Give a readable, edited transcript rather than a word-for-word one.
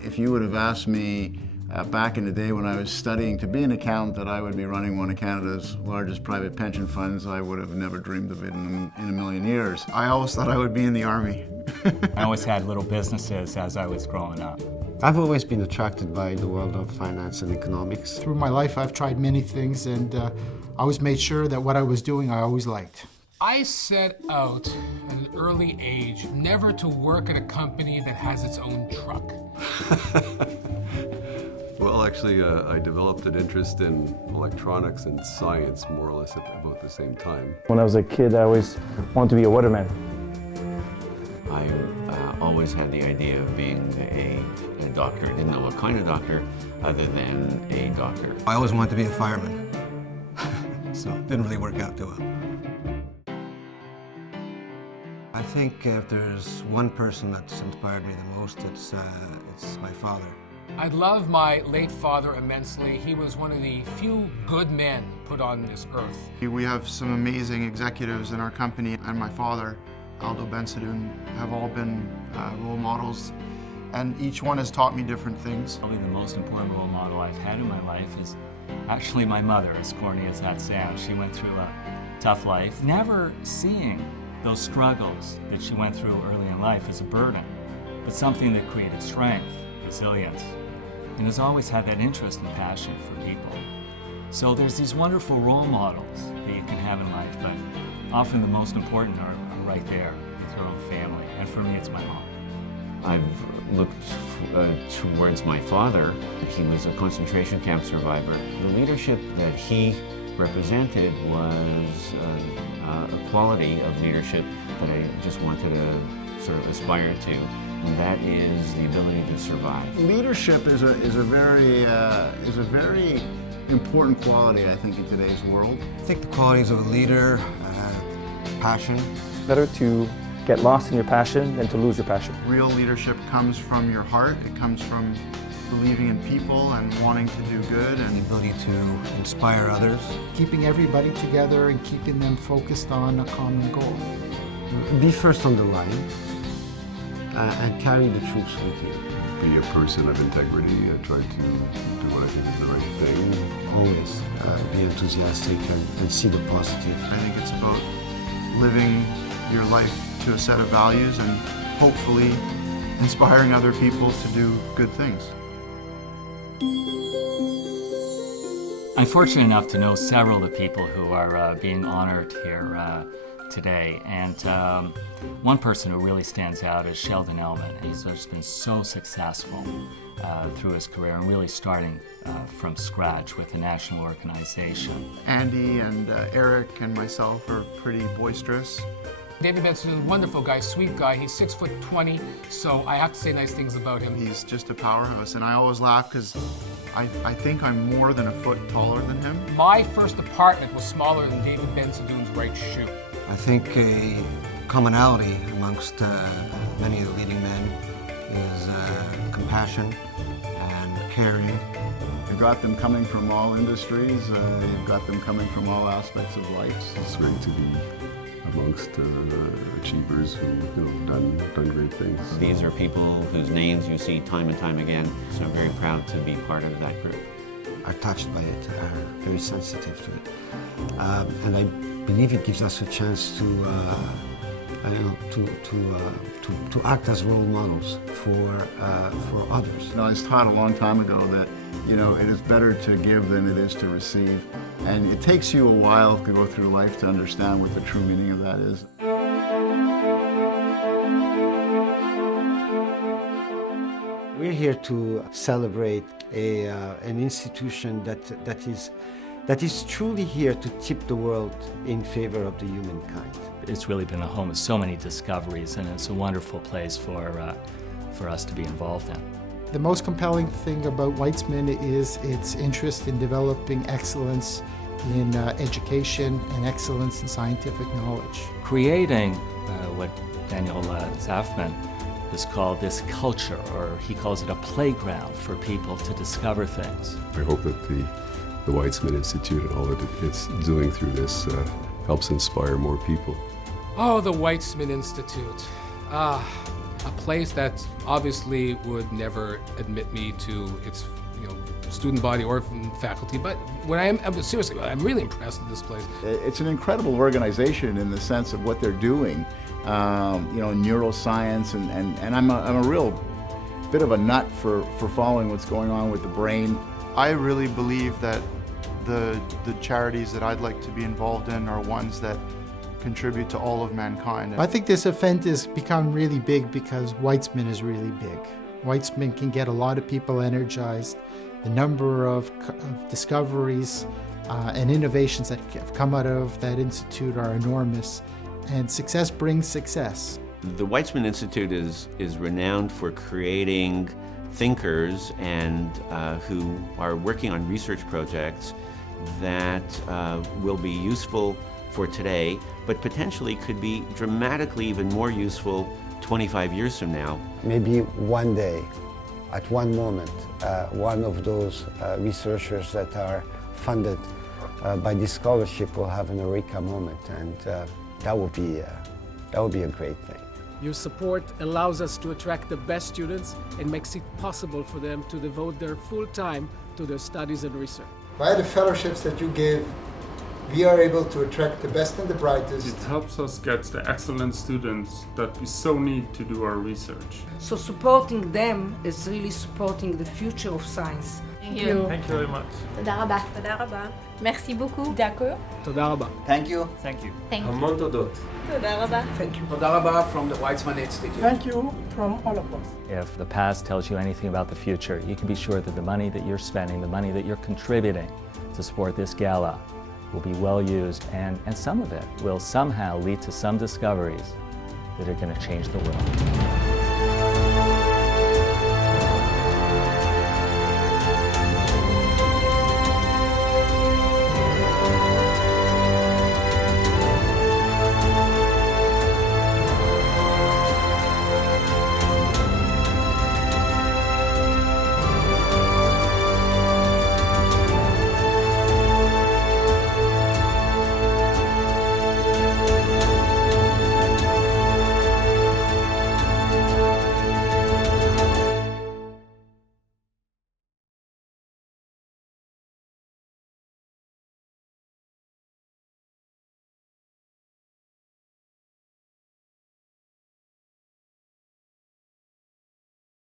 If you would have asked me back in the day when I was studying to be an accountant that I would be running one of Canada's largest private pension funds, I would have never dreamed of it in a million years. I always thought I would be in the Army. I always had little businesses as I was growing up. I've always been attracted by the world of finance and economics. Through my life, I've tried many things, and I always made sure that what I was doing, I always liked. I set out at an early age never to work at a company that has its own truck. Well, actually, I developed an interest in electronics and science more or less at about the same time. When I was a kid, I always wanted to be a weatherman. I always had the idea of being a doctor. I didn't know what kind of doctor other than a doctor. I always wanted to be a fireman, so it didn't really work out too well. I think if there's one person that's inspired me the most, it's my father. I love my late father immensely. He was one of the few good men put on this earth. We have some amazing executives in our company, and my father, Aldo Bensadoun, have all been role models, and each one has taught me different things. Probably the most important role model I've had in my life is actually my mother, as corny as that sounds. She went through a tough life, never seeing those struggles that she went through early in life as a burden, but something that created strength, resilience, and has always had that interest and passion for people. So there's these wonderful role models that you can have in life, but often the most important are right there with your own family, and for me it's my mom. I've looked towards my father. He was a concentration camp survivor. The leadership that he represented was a quality of leadership that I just wanted to sort of aspire to, and that is the ability to survive. Leadership is a very important quality, I think, in today's world. I think the qualities of a leader, passion. It's better to get lost in your passion than to lose your passion. Real leadership comes from your heart. It comes from believing in people and wanting to do good, The and ability to inspire others. Keeping everybody together and keeping them focused on a common goal. Be first on the line and carry the troops with you. Be a person of integrity. I try to do what I think is the right thing. Always be enthusiastic and see the positive. I think it's about living your life to a set of values and hopefully inspiring other people to do good things. I'm fortunate enough to know several of the people who are being honored here today, and one person who really stands out is Sheldon Ellman. He's just been so successful through his career and really starting from scratch with a national organization. Andy and Eric and myself are pretty boisterous. David Benson is a wonderful guy, sweet guy. He's 6'20", so I have to say nice things about him. He's just a powerhouse, and I always laugh because I think I'm more than a foot taller than him. My first apartment was smaller than David Bensadoun's right shoe. I think a commonality amongst many of the leading men is compassion and caring. You've got them coming from all industries, you've got them coming from all aspects of life. It's great to be amongst achievers who done great things. These are people whose names you see time and time again, so I'm very proud to be part of that group. Are touched by it, are very sensitive to it. And I believe it gives us a chance to act as role models for others. You know, I was taught a long time ago that, it is better to give than it is to receive. And it takes you a while to go through life to understand what the true meaning of that is. We're here to celebrate an institution that is truly here to tip the world in favor of the humankind. It's really been a home of so many discoveries, and it's a wonderful place for us to be involved in. The most compelling thing about Weizmann is its interest in developing excellence in education and excellence in scientific knowledge. Creating what Daniel Zafman has called this culture, or he calls it a playground for people to discover things. I hope that the Weizmann Institute and all that it's doing through this helps inspire more people. Oh, the Weizmann Institute. A place that obviously would never admit me to its student body or faculty, but when I'm seriously, I'm really impressed with this place. It's an incredible organization in the sense of what they're doing, neuroscience, and I'm a real bit of a nut for following what's going on with the brain. I really believe that the charities that I'd like to be involved in are ones that contribute to all of mankind. I think this event has become really big because Weizmann is really big. Weizmann can get a lot of people energized. The number of discoveries and innovations that have come out of that institute are enormous, and success brings success. The Weizmann Institute is renowned for creating thinkers and who are working on research projects that will be useful for today, but potentially could be dramatically even more useful 25 years from now. Maybe one day, at one moment, one of those researchers that are funded by this scholarship will have an eureka moment, and that would be a great thing. Your support allows us to attract the best students and makes it possible for them to devote their full time to their studies and research. By the fellowships that you give, we are able to attract the best and the brightest. It helps us get the excellent students that we so need to do our research. So supporting them is really supporting the future of science. Thank you. Thank you very much. תודה רבה. תודה רבה. Merci beaucoup. D'accord. תודה רבה. Thank you. Thank you. Thank you. המון תודות. תודה רבה. Thank you. תודה רבה from the Weizmann Institute. Thank you from all of us. If the past tells you anything about the future, you can be sure that the money that you're spending, the money that you're contributing to support this gala will be well used, and some of it will somehow lead to some discoveries that are going to change the world.